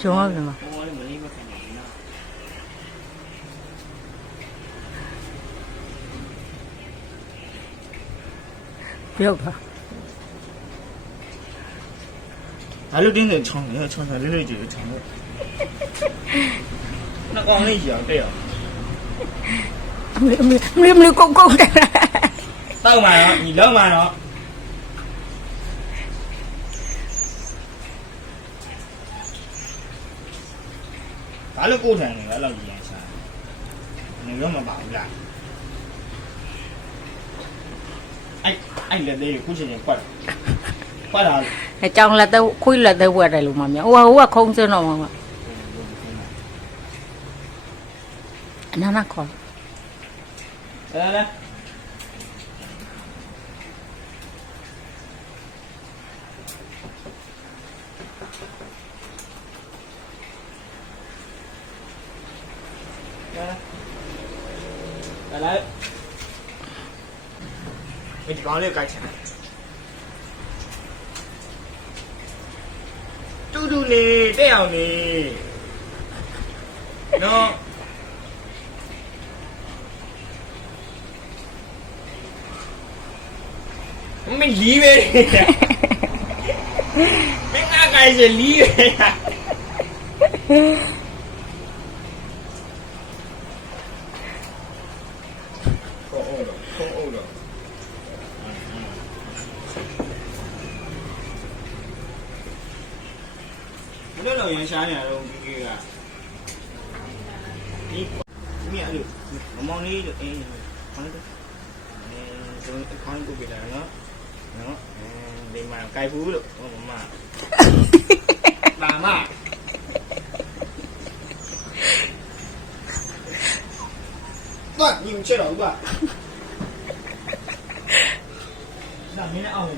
熊啊什么？我的没那么看见呢。不要怕。还有点点长，你看长长溜溜就是长的。那光那一样对啊。没公的。到满了，你聊满了。ဘာလို့ကိုယ်ထန်နေလဲအဲ့လောက်ကြီးရန်ရှာနေရောမပါဘူးလားအဲ့လက်လေးကိုခုချင်းချင်းကွက်တာ trong là tao khui là tao vừa đây luôn mà mẹ ua không cho nó mà nó còn 来你这刚才干起来嘟嘟你这样你喏没理呗没俺干是理呗呀空欧的ဘယ်လိုရရှာနေရတော့ဒီကဒီမြတ်လို့မောင်လေးတို့အေးခေါင်းတို့ခေါင်းကိုပြလာနော်ဒီမှာကြိုက်ဘူးလို့မလာမသွား你们吃了吧那明天熬你